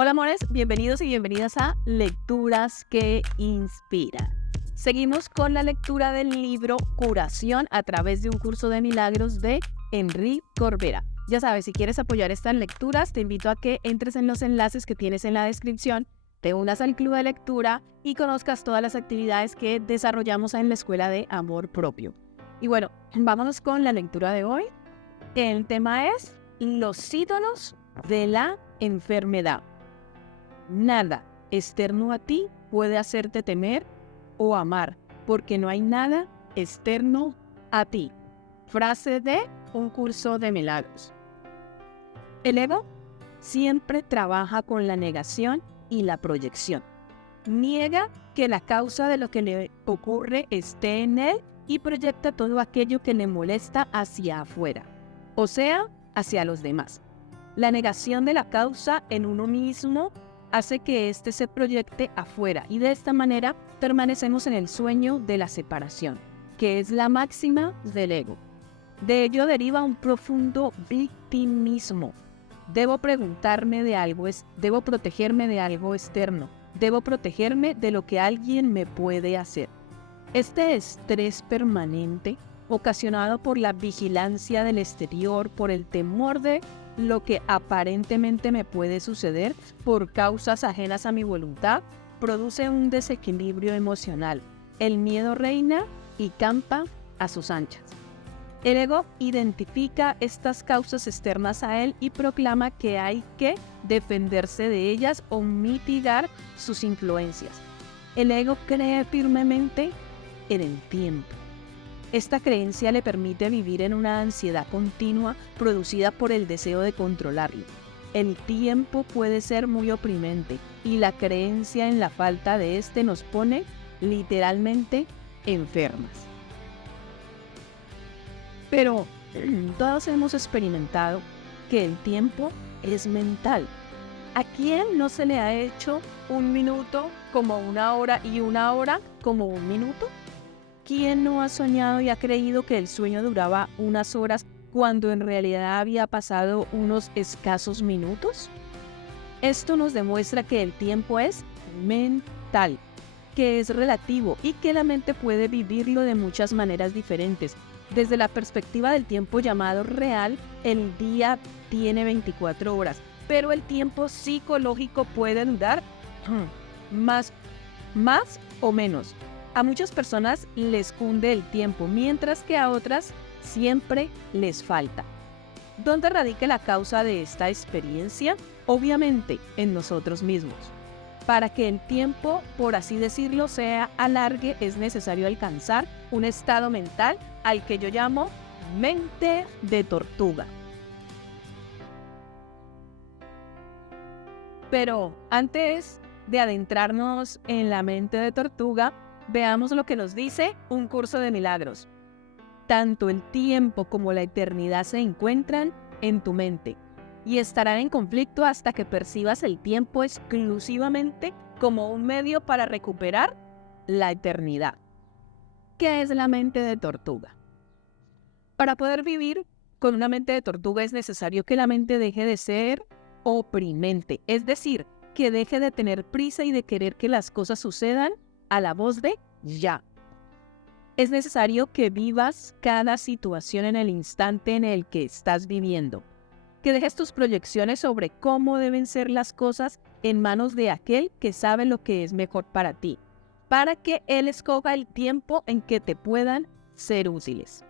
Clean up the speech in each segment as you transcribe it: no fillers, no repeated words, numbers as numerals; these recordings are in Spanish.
Hola amores, bienvenidos y bienvenidas a Lecturas que Inspira. Seguimos con la lectura del libro Curación a través de un curso de milagros de Enrique Corbera. Ya sabes, si quieres apoyar estas lecturas, te invito a que entres en los enlaces que tienes en la descripción, te unas al club de lectura y conozcas todas las actividades que desarrollamos en la Escuela de Amor Propio. Y bueno, vámonos con la lectura de hoy. El tema es los ídolos de la enfermedad. Nada externo a ti puede hacerte temer o amar, porque no hay nada externo a ti. Frase de un curso de milagros. El ego siempre trabaja con la negación y la proyección. Niega que la causa de lo que le ocurre esté en él y proyecta todo aquello que le molesta hacia afuera, o sea, hacia los demás. La negación de la causa en uno mismo hace que éste se proyecte afuera y de esta manera permanecemos en el sueño de la separación, que es la máxima del ego. De ello deriva un profundo victimismo. Debo protegerme de algo externo, debo protegerme de lo que alguien me puede hacer. Este estrés permanente, ocasionado por la vigilancia del exterior, por el temor de lo que aparentemente me puede suceder por causas ajenas a mi voluntad, produce un desequilibrio emocional. El miedo reina y campa a sus anchas. El ego identifica estas causas externas a él y proclama que hay que defenderse de ellas o mitigar sus influencias. El ego cree firmemente en el tiempo. Esta creencia le permite vivir en una ansiedad continua producida por el deseo de controlarlo. El tiempo puede ser muy oprimente y la creencia en la falta de este nos pone literalmente enfermas. Pero todos hemos experimentado que el tiempo es mental. ¿A quién no se le ha hecho un minuto como una hora y una hora como un minuto? ¿Quién no ha soñado y ha creído que el sueño duraba unas horas cuando en realidad había pasado unos escasos minutos? Esto nos demuestra que el tiempo es mental, que es relativo y que la mente puede vivirlo de muchas maneras diferentes. Desde la perspectiva del tiempo llamado real, el día tiene 24 horas, pero el tiempo psicológico puede durar más o menos. A muchas personas les cunde el tiempo, mientras que a otras siempre les falta. ¿Dónde radica la causa de esta experiencia? Obviamente, en nosotros mismos. Para que el tiempo, por así decirlo, sea alargue, es necesario alcanzar un estado mental al que yo llamo mente de tortuga. Pero antes de adentrarnos en la mente de tortuga, veamos lo que nos dice un curso de milagros. Tanto el tiempo como la eternidad se encuentran en tu mente y estarán en conflicto hasta que percibas el tiempo exclusivamente como un medio para recuperar la eternidad. ¿Qué es la mente de tortuga? Para poder vivir con una mente de tortuga es necesario que la mente deje de ser oprimente, es decir, que deje de tener prisa y de querer que las cosas sucedan a la voz de ya. Es necesario que vivas cada situación en el instante en el que estás viviendo. Que dejes tus proyecciones sobre cómo deben ser las cosas en manos de aquel que sabe lo que es mejor para ti, para que él escoja el tiempo en que te puedan ser útiles.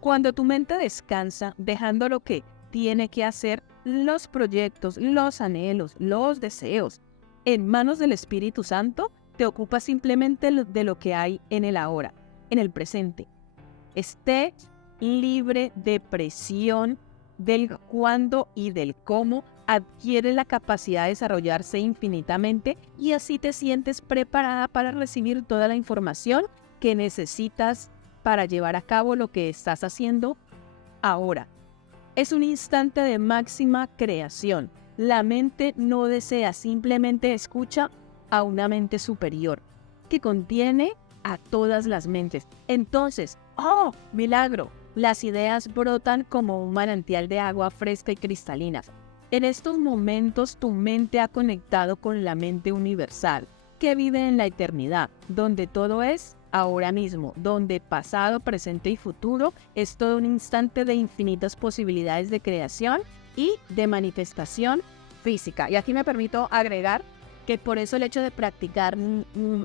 Cuando tu mente descansa, dejando lo que tiene que hacer, los proyectos, los anhelos, los deseos, en manos del Espíritu Santo, te ocupas simplemente de lo que hay en el ahora, en el presente. Esté libre de presión del cuándo y del cómo, adquiere la capacidad de desarrollarse infinitamente y así te sientes preparada para recibir toda la información que necesitas para llevar a cabo lo que estás haciendo ahora. Es un instante de máxima creación. La mente no desea, simplemente escucha a una mente superior que contiene a todas las mentes. Entonces, ¡oh, milagro! Las ideas brotan como un manantial de agua fresca y cristalina. En estos momentos tu mente ha conectado con la mente universal, que vive en la eternidad, donde todo es ahora mismo, donde pasado, presente y futuro es todo un instante de infinitas posibilidades de creación y de manifestación física. Y aquí me permito agregar que por eso el hecho de practicar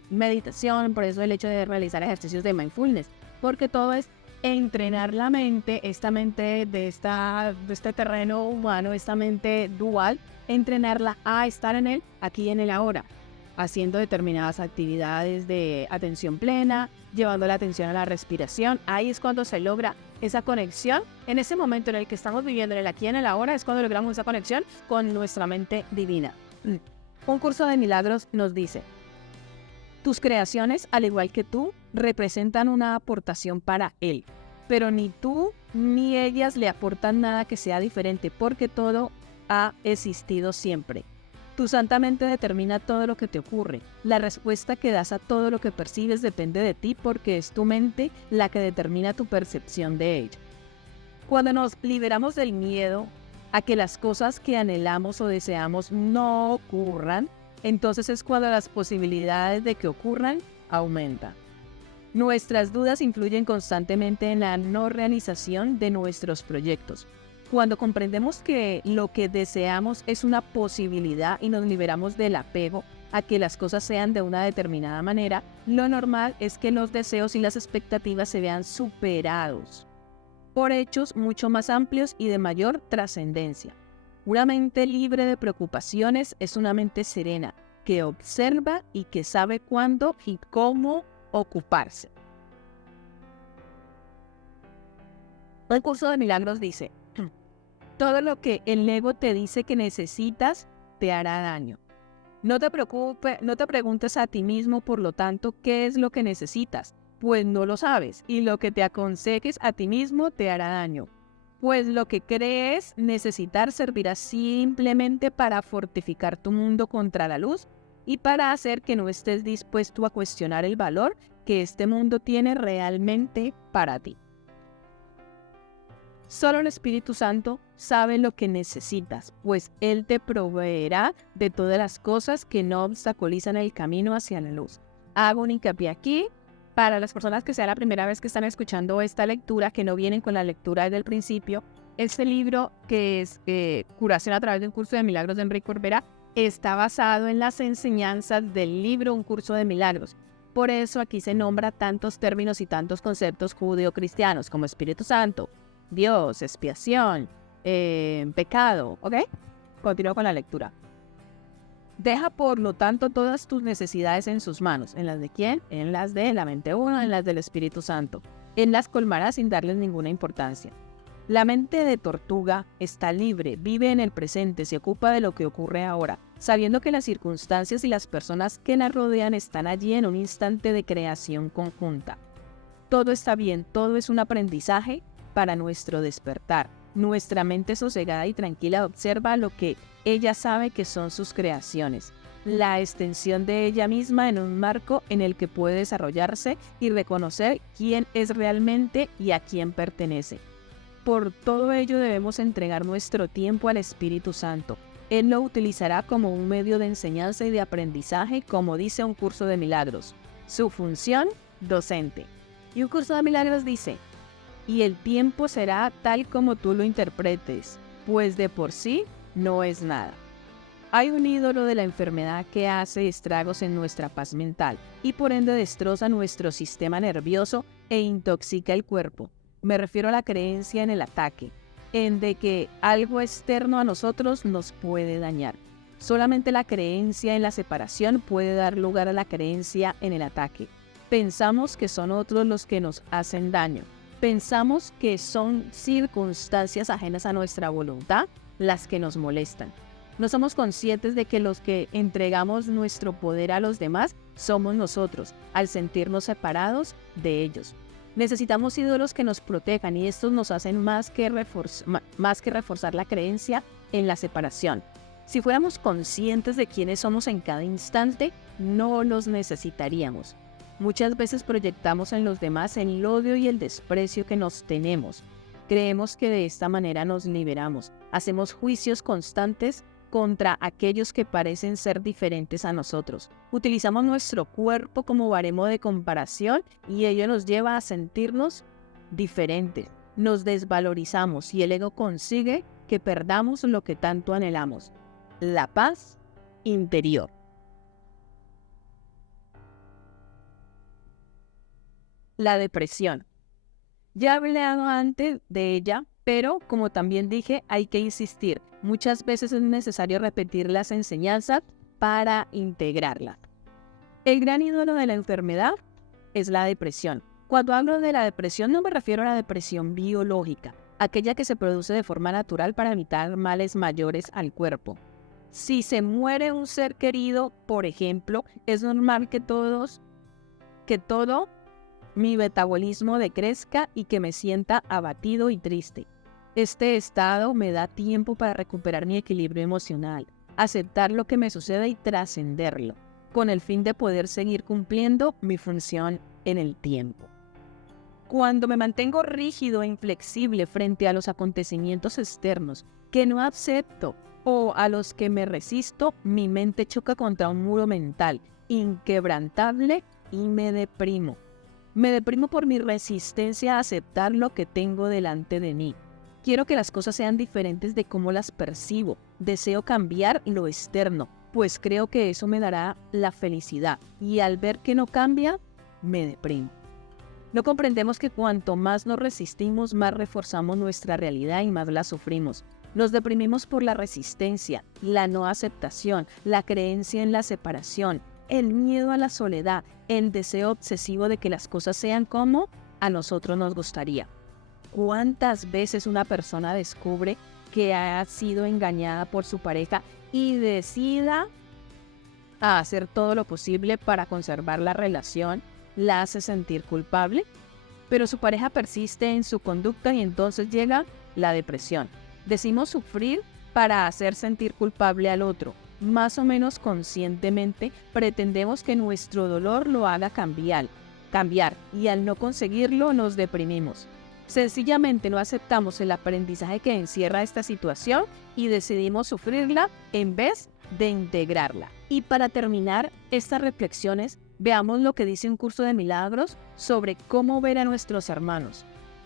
meditación, por eso el hecho de realizar ejercicios de mindfulness, porque todo es entrenar la mente, esta mente de este terreno humano, esta mente dual, entrenarla a estar en el aquí y en el ahora, haciendo determinadas actividades de atención plena, llevando la atención a la respiración. Ahí es cuando se logra esa conexión. En ese momento en el que estamos viviendo, en el aquí y en el ahora, es cuando logramos esa conexión con nuestra mente divina. Un curso de milagros nos dice: tus creaciones, al igual que tú, representan una aportación para él, pero ni tú ni ellas le aportan nada que sea diferente, porque todo ha existido siempre. Tu santa mente determina todo lo que te ocurre. La respuesta que das a todo lo que percibes depende de ti, porque es tu mente la que determina tu percepción de ello. Cuando nos liberamos del miedo a que las cosas que anhelamos o deseamos no ocurran, entonces es cuando las posibilidades de que ocurran aumentan. Nuestras dudas influyen constantemente en la no realización de nuestros proyectos. Cuando comprendemos que lo que deseamos es una posibilidad y nos liberamos del apego a que las cosas sean de una determinada manera, lo normal es que los deseos y las expectativas se vean superados por hechos mucho más amplios y de mayor trascendencia. Una mente libre de preocupaciones es una mente serena, que observa y que sabe cuándo y cómo ocuparse. El curso de milagros dice: todo lo que el ego te dice que necesitas te hará daño. No te preguntes a ti mismo, por lo tanto, qué es lo que necesitas, pues no lo sabes, y lo que te aconsejes a ti mismo te hará daño. Pues lo que crees necesitar servirá simplemente para fortificar tu mundo contra la luz y para hacer que no estés dispuesto a cuestionar el valor que este mundo tiene realmente para ti. Solo el Espíritu Santo sabe lo que necesitas, pues Él te proveerá de todas las cosas que no obstaculizan el camino hacia la luz. Hago un hincapié aquí para las personas que sea la primera vez que están escuchando esta lectura, que no vienen con la lectura desde el principio. Este libro, que es Curación a través de un curso de milagros de Enrique Corbera, está basado en las enseñanzas del libro Un curso de milagros. Por eso aquí se nombra tantos términos y tantos conceptos judeocristianos como Espíritu Santo, Dios, expiación, pecado, ¿ok? Continúo con la lectura. Deja, por lo tanto, todas tus necesidades en sus manos. ¿En las de quién? En las de la mente uno, en las del Espíritu Santo. Él las colmará sin darles ninguna importancia. La mente de tortuga está libre, vive en el presente, se ocupa de lo que ocurre ahora, sabiendo que las circunstancias y las personas que la rodean están allí en un instante de creación conjunta. Todo está bien, todo es un aprendizaje para nuestro despertar. Nuestra mente sosegada y tranquila observa lo que ella sabe que son sus creaciones, la extensión de ella misma en un marco en el que puede desarrollarse y reconocer quién es realmente y a quién pertenece. Por todo ello debemos entregar nuestro tiempo al Espíritu Santo. Él lo utilizará como un medio de enseñanza y de aprendizaje, como dice un curso de milagros. Su función, docente. Y un curso de milagros dice: y el tiempo será tal como tú lo interpretes, pues de por sí no es nada. Hay un ídolo de la enfermedad que hace estragos en nuestra paz mental y por ende destroza nuestro sistema nervioso e intoxica el cuerpo. Me refiero a la creencia en el ataque, en de que algo externo a nosotros nos puede dañar. Solamente la creencia en la separación puede dar lugar a la creencia en el ataque. Pensamos que son otros los que nos hacen daño. Pensamos que son circunstancias ajenas a nuestra voluntad las que nos molestan. No somos conscientes de que los que entregamos nuestro poder a los demás somos nosotros, al sentirnos separados de ellos. Necesitamos ídolos que nos protejan y estos nos hacen más que reforzar la creencia en la separación. Si fuéramos conscientes de quiénes somos en cada instante, no los necesitaríamos. Muchas veces proyectamos en los demás el odio y el desprecio que nos tenemos. Creemos que de esta manera nos liberamos. Hacemos juicios constantes contra aquellos que parecen ser diferentes a nosotros. Utilizamos nuestro cuerpo como baremo de comparación y ello nos lleva a sentirnos diferentes. Nos desvalorizamos y el ego consigue que perdamos lo que tanto anhelamos: la paz interior. La depresión. Ya he hablado antes de ella, pero como también dije, hay que insistir. Muchas veces es necesario repetir las enseñanzas para integrarlas. El gran ídolo de la enfermedad es la depresión. Cuando hablo de la depresión no me refiero a la depresión biológica, aquella que se produce de forma natural para evitar males mayores al cuerpo. Si se muere un ser querido, por ejemplo, es normal que todo mi metabolismo decrezca y que me sienta abatido y triste. Este estado me da tiempo para recuperar mi equilibrio emocional, aceptar lo que me sucede y trascenderlo, con el fin de poder seguir cumpliendo mi función en el tiempo. Cuando me mantengo rígido e inflexible frente a los acontecimientos externos que no acepto o a los que me resisto, mi mente choca contra un muro mental inquebrantable y me deprimo. Me deprimo por mi resistencia a aceptar lo que tengo delante de mí. Quiero que las cosas sean diferentes de cómo las percibo. Deseo cambiar lo externo, pues creo que eso me dará la felicidad. Y al ver que no cambia, me deprimo. No comprendemos que cuanto más nos resistimos, más reforzamos nuestra realidad y más la sufrimos. Nos deprimimos por la resistencia, la no aceptación, la creencia en la separación, el miedo a la soledad, el deseo obsesivo de que las cosas sean como a nosotros nos gustaría. ¿Cuántas veces una persona descubre que ha sido engañada por su pareja y decida hacer todo lo posible para conservar la relación? La hace sentir culpable, pero su pareja persiste en su conducta y entonces llega la depresión. Decimos sufrir para hacer sentir culpable al otro. Más o menos conscientemente pretendemos que nuestro dolor lo haga cambiar y al no conseguirlo nos deprimimos. Sencillamente no aceptamos el aprendizaje que encierra esta situación y decidimos sufrirla en vez de integrarla. Y para terminar estas reflexiones, veamos lo que dice un curso de milagros sobre cómo ver a nuestros hermanos.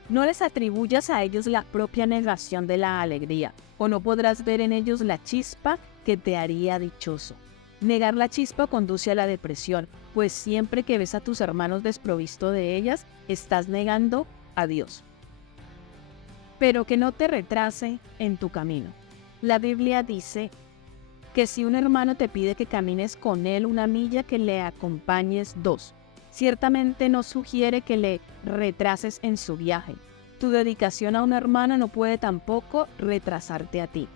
No les atribuyas a ellos la propia negación de la alegría, o no podrás ver en ellos la chispa que te haría dichoso. Negar la chispa conduce a la depresión, pues siempre que ves a tus hermanos desprovisto de ellas, estás negando a Dios. Pero que no te retrase en tu camino. La Biblia dice que si un hermano te pide que camines con él 1 milla, que le acompañes 2. Ciertamente no sugiere que le retrases en su viaje. Tu dedicación a una hermana no puede tampoco retrasarte a ti.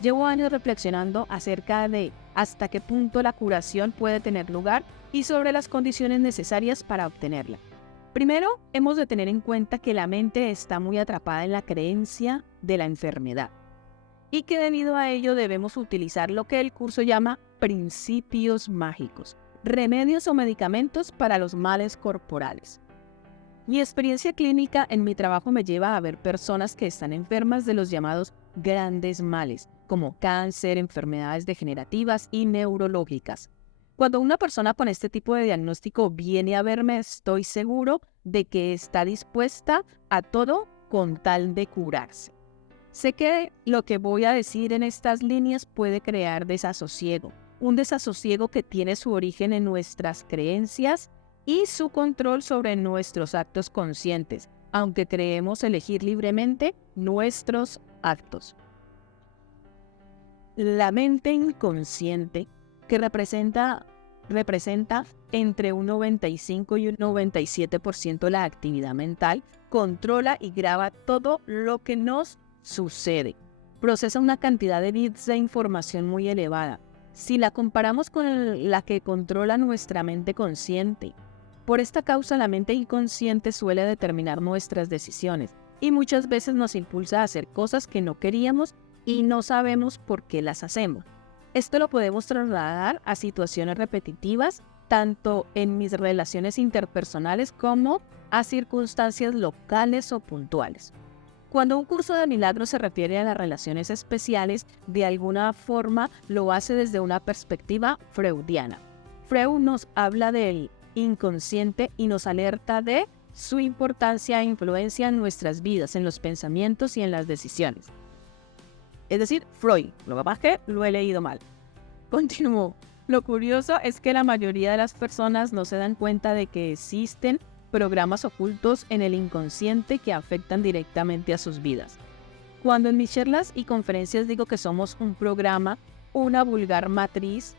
Llevo años reflexionando acerca de hasta qué punto la curación puede tener lugar y sobre las condiciones necesarias para obtenerla. Primero, hemos de tener en cuenta que la mente está muy atrapada en la creencia de la enfermedad y que debido a ello debemos utilizar lo que el curso llama principios mágicos, remedios o medicamentos para los males corporales. Mi experiencia clínica en mi trabajo me lleva a ver personas que están enfermas de los llamados grandes males, como cáncer, enfermedades degenerativas y neurológicas. Cuando una persona con este tipo de diagnóstico viene a verme, estoy seguro de que está dispuesta a todo con tal de curarse. Sé que lo que voy a decir en estas líneas puede crear desasosiego, un desasosiego que tiene su origen en nuestras creencias y su control sobre nuestros actos conscientes, aunque creemos elegir libremente nuestros actos. La mente inconsciente, que representa entre un 95 y un 97% la actividad mental, controla y graba todo lo que nos sucede. Procesa una cantidad de bits de información muy elevada. Si la comparamos con la que controla nuestra mente consciente, por esta causa la mente inconsciente suele determinar nuestras decisiones y muchas veces nos impulsa a hacer cosas que no queríamos y no sabemos por qué las hacemos. Esto lo podemos trasladar a situaciones repetitivas, tanto en mis relaciones interpersonales como a circunstancias locales o puntuales. Cuando un curso de milagros se refiere a las relaciones especiales, de alguna forma lo hace desde una perspectiva freudiana. Freud nos habla del inconsciente y nos alerta de su importancia e influencia en nuestras vidas, en los pensamientos y en las decisiones. Es decir, Freud, lo que pasa es que lo he leído mal. Continúo. Lo curioso es que la mayoría de las personas no se dan cuenta de que existen programas ocultos en el inconsciente que afectan directamente a sus vidas. Cuando en mis charlas y conferencias digo que somos un programa, una vulgar matriz,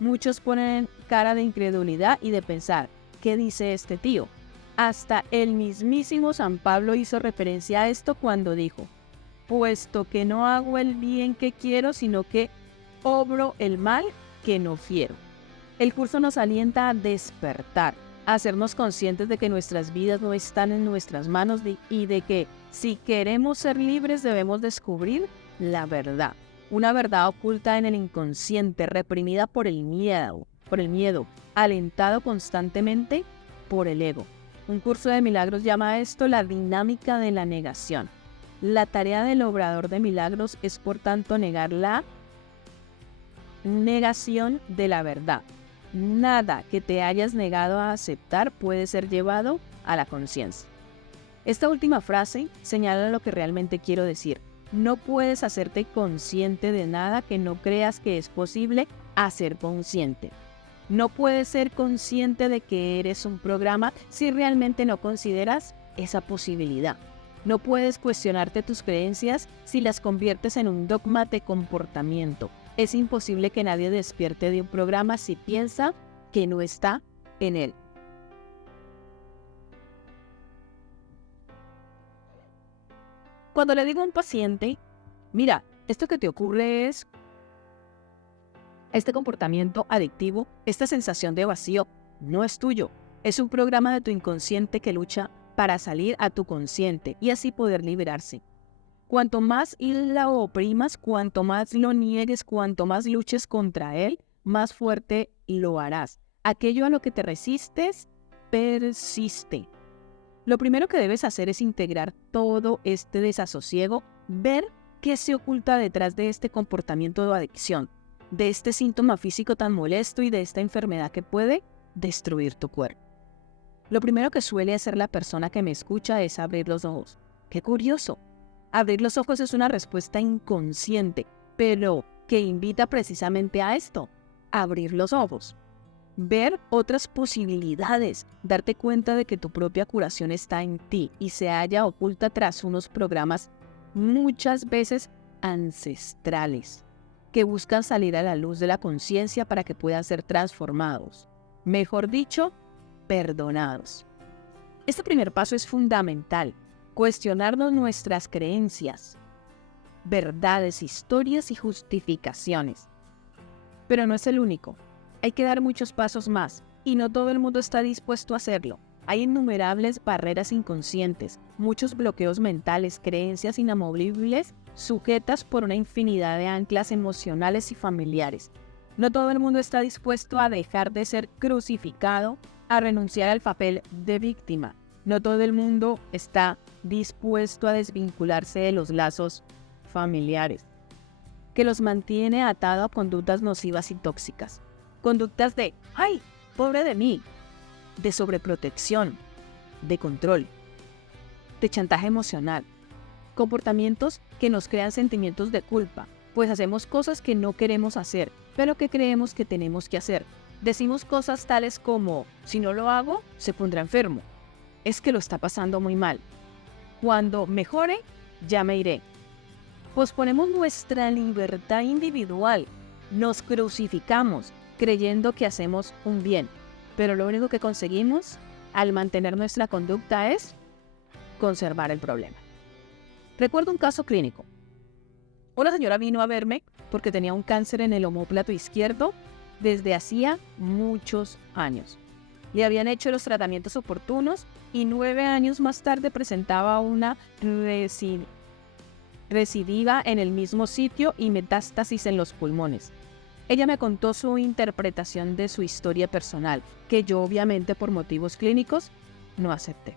muchos ponen cara de incredulidad y de pensar, ¿qué dice este tío? Hasta el mismísimo San Pablo hizo referencia a esto cuando dijo, puesto que no hago el bien que quiero, sino que obro el mal que no quiero. El curso nos alienta a despertar, a hacernos conscientes de que nuestras vidas no están en nuestras manos y de que si queremos ser libres debemos descubrir la verdad. Una verdad oculta en el inconsciente, reprimida por el miedo, alentado constantemente por el ego. Un curso de milagros llama a esto la dinámica de la negación. La tarea del obrador de milagros es, por tanto, negar la negación de la verdad. Nada que te hayas negado a aceptar puede ser llevado a la conciencia. Esta última frase señala lo que realmente quiero decir. No puedes hacerte consciente de nada que no creas que es posible hacer consciente. No puedes ser consciente de que eres un programa si realmente no consideras esa posibilidad. No puedes cuestionarte tus creencias si las conviertes en un dogma de comportamiento. Es imposible que nadie despierte de un programa si piensa que no está en él. Cuando le digo a un paciente, mira, esto que te ocurre es este comportamiento adictivo, esta sensación de vacío, no es tuyo. Es un programa de tu inconsciente que lucha para salir a tu consciente y así poder liberarse. Cuanto más lo oprimas, cuanto más lo niegues, cuanto más luches contra él, más fuerte lo harás. Aquello a lo que te resistes, persiste. Lo primero que debes hacer es integrar todo este desasosiego, ver qué se oculta detrás de este comportamiento de adicción, de este síntoma físico tan molesto y de esta enfermedad que puede destruir tu cuerpo. Lo primero que suele hacer la persona que me escucha es abrir los ojos. ¡Qué curioso! Abrir los ojos es una respuesta inconsciente, pero que invita precisamente a esto, abrir los ojos. Ver otras posibilidades, darte cuenta de que tu propia curación está en ti y se halla oculta tras unos programas muchas veces ancestrales, que buscan salir a la luz de la conciencia para que puedan ser transformados. Mejor dicho, perdonados. Este primer paso es fundamental. Cuestionarnos nuestras creencias, verdades, historias y justificaciones. Pero no es el único. Hay que dar muchos pasos más y no todo el mundo está dispuesto a hacerlo. Hay innumerables barreras inconscientes, muchos bloqueos mentales, creencias inamovibles sujetas por una infinidad de anclas emocionales y familiares. No todo el mundo está dispuesto a dejar de ser crucificado, a renunciar al papel de víctima. No todo el mundo está dispuesto a desvincularse de los lazos familiares, que los mantiene atados a conductas nocivas y tóxicas. Conductas de, ¡ay, pobre de mí!, de sobreprotección, de control, de chantaje emocional. Comportamientos que nos crean sentimientos de culpa, pues hacemos cosas que no queremos hacer, pero que creemos que tenemos que hacer. Decimos cosas tales como, si no lo hago, se pondrá enfermo. Es que lo está pasando muy mal. Cuando mejore, ya me iré. Posponemos nuestra libertad individual. Nos crucificamos creyendo que hacemos un bien. Pero lo único que conseguimos al mantener nuestra conducta es conservar el problema. Recuerdo un caso clínico. Una señora vino a verme porque tenía un cáncer en el omóplato izquierdo desde hacía muchos años. Le habían hecho los tratamientos oportunos y 9 años más tarde presentaba una recidiva en el mismo sitio y metástasis en los pulmones. Ella me contó su interpretación de su historia personal, que yo obviamente por motivos clínicos no acepté.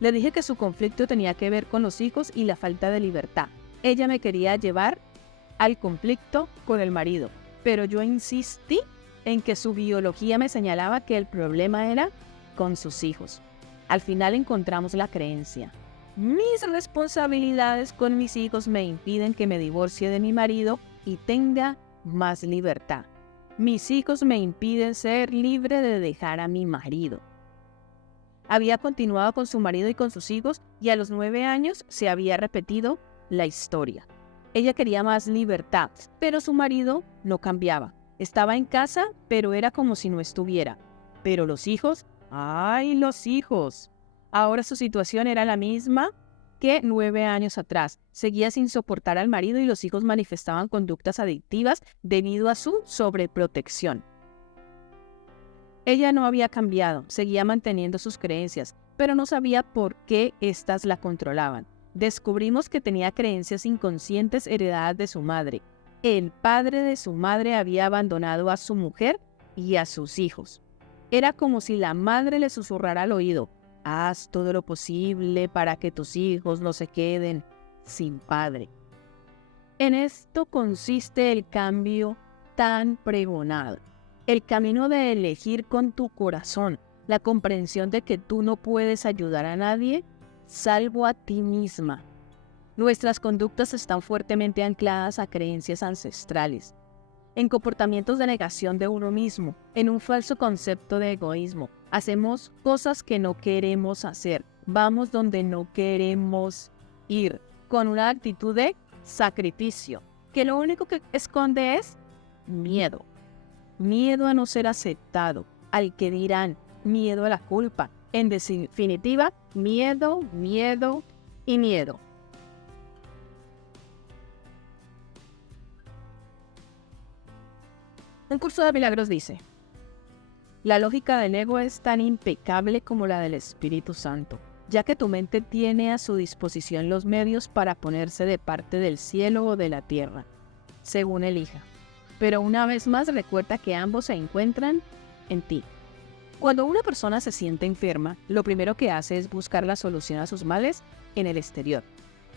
Le dije que su conflicto tenía que ver con los hijos y la falta de libertad. Ella me quería llevar al conflicto con el marido, pero yo insistí en que su biología me señalaba que el problema era con sus hijos. Al final encontramos la creencia. Mis responsabilidades con mis hijos me impiden que me divorcie de mi marido y tenga más libertad. Mis hijos me impiden ser libre de dejar a mi marido. Había continuado con su marido y con sus hijos y a los 9 años se había repetido la historia. Ella quería más libertad, pero su marido no cambiaba. Estaba en casa, pero era como si no estuviera. Pero los hijos, ¡ay, los hijos! Ahora su situación era la misma que 9 años atrás. Seguía sin soportar al marido y los hijos manifestaban conductas adictivas debido a su sobreprotección. Ella no había cambiado, seguía manteniendo sus creencias, pero no sabía por qué éstas la controlaban. Descubrimos que tenía creencias inconscientes heredadas de su madre. El padre de su madre había abandonado a su mujer y a sus hijos. Era como si la madre le susurrara al oído: haz todo lo posible para que tus hijos no se queden sin padre. En esto consiste el cambio tan pregonado. El camino de elegir con tu corazón, la comprensión de que tú no puedes ayudar a nadie salvo a ti misma. Nuestras conductas están fuertemente ancladas a creencias ancestrales, en comportamientos de negación de uno mismo, en un falso concepto de egoísmo. Hacemos cosas que no queremos hacer, vamos donde no queremos ir, con una actitud de sacrificio, que lo único que esconde es miedo. Miedo a no ser aceptado, al que dirán, miedo a la culpa. En definitiva, miedo, miedo y miedo. Un curso de milagros dice: la lógica del ego es tan impecable como la del Espíritu Santo, ya que tu mente tiene a su disposición los medios para ponerse de parte del cielo o de la tierra, según elija. Pero una vez más recuerda que ambos se encuentran en ti. Cuando una persona se siente enferma, lo primero que hace es buscar la solución a sus males en el exterior.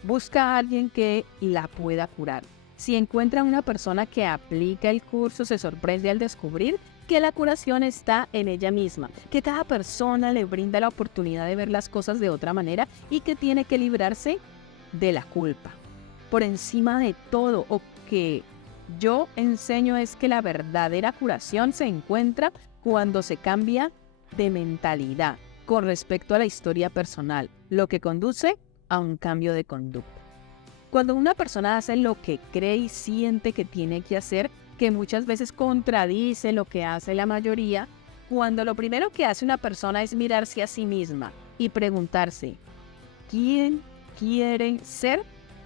Busca a alguien que la pueda curar. Si encuentra a una persona que aplica el curso, se sorprende al descubrir que la curación está en ella misma, que cada persona le brinda la oportunidad de ver las cosas de otra manera y que tiene que librarse de la culpa. Por encima de todo, o que yo enseño, es que la verdadera curación se encuentra cuando se cambia de mentalidad con respecto a la historia personal, lo que conduce a un cambio de conducta. Cuando una persona hace lo que cree y siente que tiene que hacer, que muchas veces contradice lo que hace la mayoría, cuando lo primero que hace una persona es mirarse a sí misma y preguntarse ¿quién quiere ser?,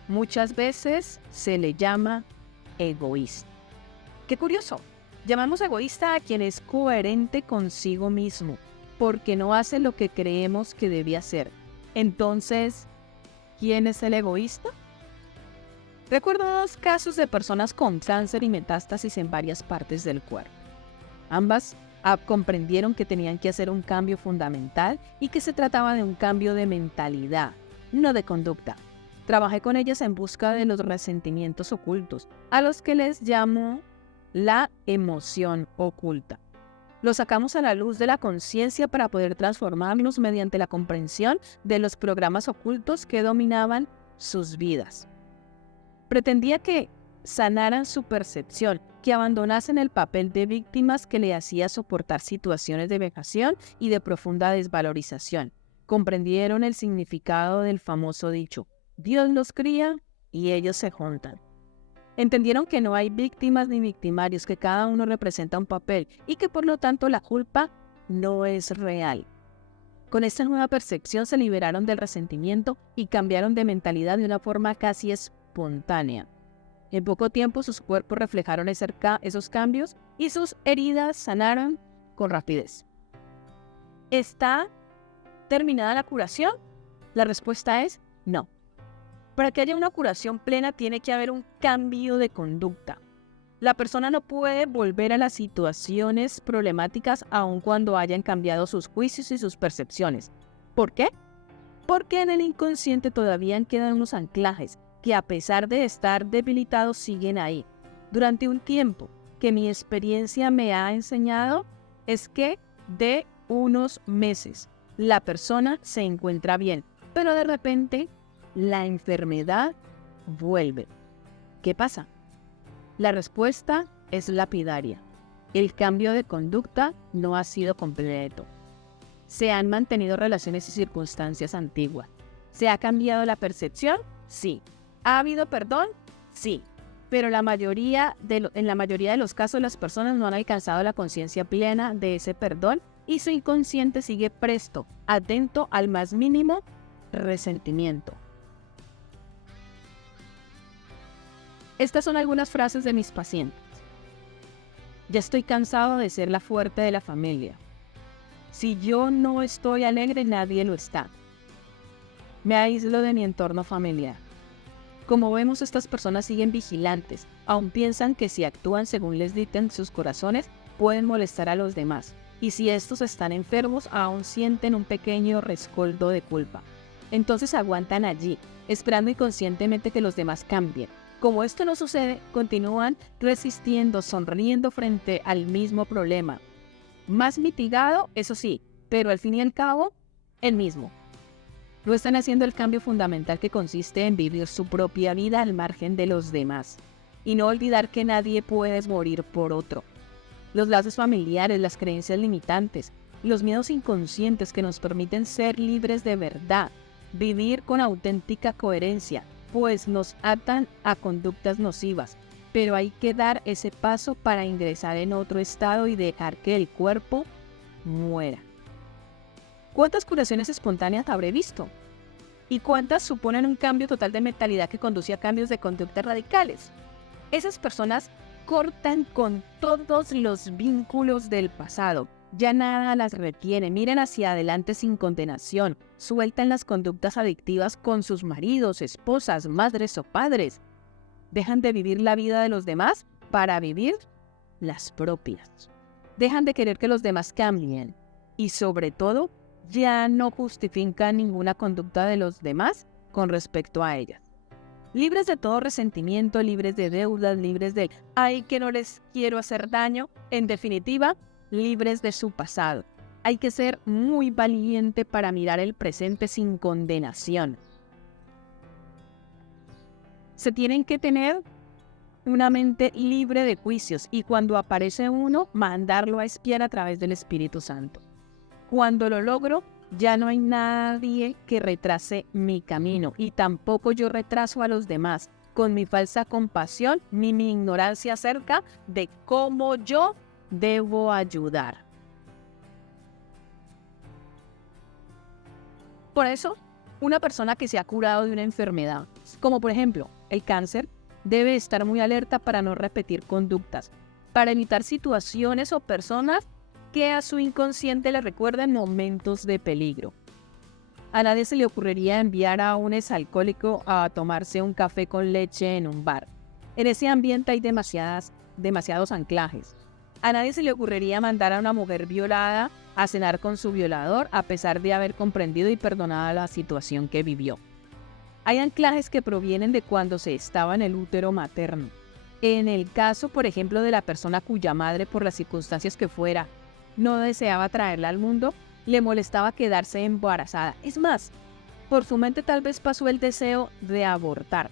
muchas veces se le llama egoísta. ¡Qué curioso! Llamamos egoísta a quien es coherente consigo mismo, porque no hace lo que creemos que debe hacer. Entonces, ¿quién es el egoísta? Recuerdo 2 casos de personas con cáncer y metástasis en varias partes del cuerpo. Ambas comprendieron que tenían que hacer un cambio fundamental y que se trataba de un cambio de mentalidad, no de conducta. Trabajé con ellas en busca de los resentimientos ocultos, a los que les llamo la emoción oculta. Los sacamos a la luz de la conciencia para poder transformarlos mediante la comprensión de los programas ocultos que dominaban sus vidas. Pretendía que sanaran su percepción, que abandonasen el papel de víctimas que le hacía soportar situaciones de vejación y de profunda desvalorización. Comprendieron el significado del famoso dicho: Dios los cría y ellos se juntan. Entendieron que no hay víctimas ni victimarios, que cada uno representa un papel y que por lo tanto la culpa no es real. Con esta nueva percepción se liberaron del resentimiento y cambiaron de mentalidad de una forma casi espontánea. En poco tiempo sus cuerpos reflejaron esos cambios y sus heridas sanaron con rapidez. ¿Está terminada la curación? La respuesta es no. Para que haya una curación plena tiene que haber un cambio de conducta. La persona no puede volver a las situaciones problemáticas aun cuando hayan cambiado sus juicios y sus percepciones. ¿Por qué? porque en el inconsciente todavía quedan unos anclajes que a pesar de estar debilitados siguen ahí. Durante un tiempo que mi experiencia me ha enseñado es que de unos meses la persona se encuentra bien, pero de repente la enfermedad vuelve. ¿Qué pasa? La respuesta es lapidaria. El cambio de conducta no ha sido completo. ¿Se han mantenido relaciones y circunstancias antiguas? ¿Se ha cambiado la percepción? Sí. ¿Ha habido perdón? Sí. Pero en la mayoría de los casos las personas no han alcanzado la conciencia plena de ese perdón y su inconsciente sigue presto, atento al más mínimo resentimiento. Estas son algunas frases de mis pacientes. Ya estoy cansado de ser la fuerte de la familia. Si yo no estoy alegre, nadie lo está. Me aíslo de mi entorno familiar. Como vemos, estas personas siguen vigilantes, aún piensan que si actúan según les dictan sus corazones, pueden molestar a los demás. Y si estos están enfermos, aún sienten un pequeño rescoldo de culpa. Entonces aguantan allí, esperando inconscientemente que los demás cambien. Como esto no sucede, continúan resistiendo, sonriendo frente al mismo problema. Más mitigado, eso sí, pero al fin y al cabo, el mismo. No están haciendo el cambio fundamental que consiste en vivir su propia vida al margen de los demás. Y no olvidar que nadie puede morir por otro. Los lazos familiares, las creencias limitantes, los miedos inconscientes que nos permiten ser libres de verdad, vivir con auténtica coherencia, pues nos atan a conductas nocivas, pero hay que dar ese paso para ingresar en otro estado y dejar que el cuerpo muera. ¿Cuántas curaciones espontáneas habré visto? ¿Y cuántas suponen un cambio total de mentalidad que conduce a cambios de conducta radicales? Esas personas cortan con todos los vínculos del pasado. Ya nada las retiene, miren hacia adelante sin condenación, sueltan las conductas adictivas con sus maridos, esposas, madres o padres. Dejan de vivir la vida de los demás para vivir las propias. Dejan de querer que los demás cambien y sobre todo ya no justifican ninguna conducta de los demás con respecto a ellas. Libres de todo resentimiento, libres de deudas, libres de "ay, que no les quiero hacer daño", en definitiva, libres de su pasado. Hay que ser muy valiente para mirar el presente sin condenación. Se tienen que tener una mente libre de juicios y cuando aparece uno, mandarlo a espiar a través del Espíritu Santo. Cuando lo logro, ya no hay nadie que retrase mi camino y tampoco yo retraso a los demás con mi falsa compasión ni mi ignorancia acerca de cómo yo debo ayudar. Por eso, una persona que se ha curado de una enfermedad, como por ejemplo el cáncer, debe estar muy alerta para no repetir conductas, para evitar situaciones o personas que a su inconsciente le recuerden momentos de peligro. A nadie se le ocurriría enviar a un exalcohólico a tomarse un café con leche en un bar. En ese ambiente hay demasiados anclajes. A nadie se le ocurriría mandar a una mujer violada a cenar con su violador a pesar de haber comprendido y perdonado la situación que vivió. Hay anclajes que provienen de cuando se estaba en el útero materno. En el caso, por ejemplo, de la persona cuya madre, por las circunstancias que fuera, no deseaba traerla al mundo, le molestaba quedarse embarazada. Es más, por su mente tal vez pasó el deseo de abortar.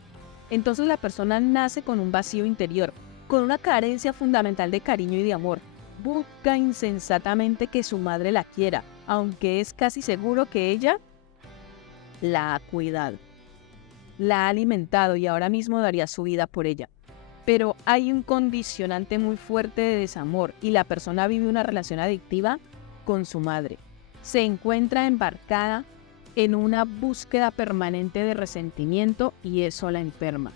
Entonces la persona nace con un vacío interior, con una carencia fundamental de cariño y de amor. Busca insensatamente que su madre la quiera, aunque es casi seguro que ella la ha cuidado, la ha alimentado y ahora mismo daría su vida por ella. Pero hay un condicionante muy fuerte de desamor y la persona vive una relación adictiva con su madre. Se encuentra embarcada en una búsqueda permanente de resentimiento y eso la enferma.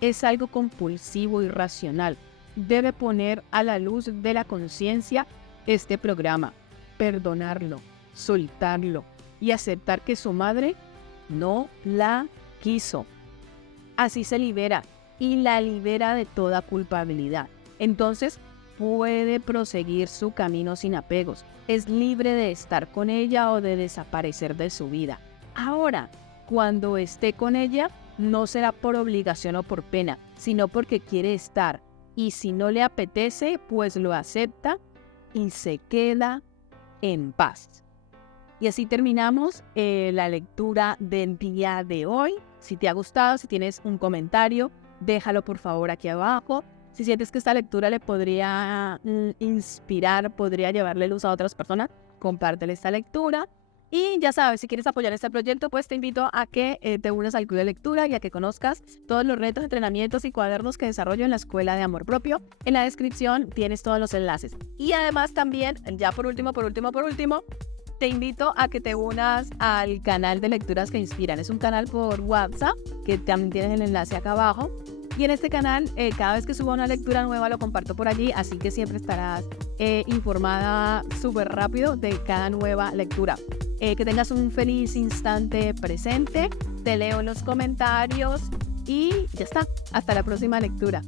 Es algo compulsivo y irracional. Debe poner a la luz de la conciencia este programa, perdonarlo, soltarlo y aceptar que su madre no la quiso. Así se libera y la libera de toda culpabilidad. Entonces puede proseguir su camino sin apegos. Es libre de estar con ella o de desaparecer de su vida. Ahora, cuando esté con ella, no será por obligación o por pena, sino porque quiere estar. Y si no le apetece, pues lo acepta y se queda en paz. Y así terminamos la lectura del día de hoy. Si te ha gustado, si tienes un comentario, déjalo por favor aquí abajo. Si sientes que esta lectura le podría inspirar, podría llevarle luz a otras personas, compártele esta lectura. Y ya sabes, si quieres apoyar este proyecto, pues te invito a que te unas al club de lectura y a que conozcas todos los retos, entrenamientos y cuadernos que desarrollo en la Escuela de Amor Propio. En la descripción tienes todos los enlaces. Y además también, ya por último, te invito a que te unas al canal de Lecturas que Inspiran. Es un canal por WhatsApp, que también tienes el enlace acá abajo. Y en este canal, cada vez que suba una lectura nueva, lo comparto por allí, así que siempre estarás informada súper rápido de cada nueva lectura. Que tengas un feliz instante presente, te leo en los comentarios y ya está. Hasta la próxima lectura.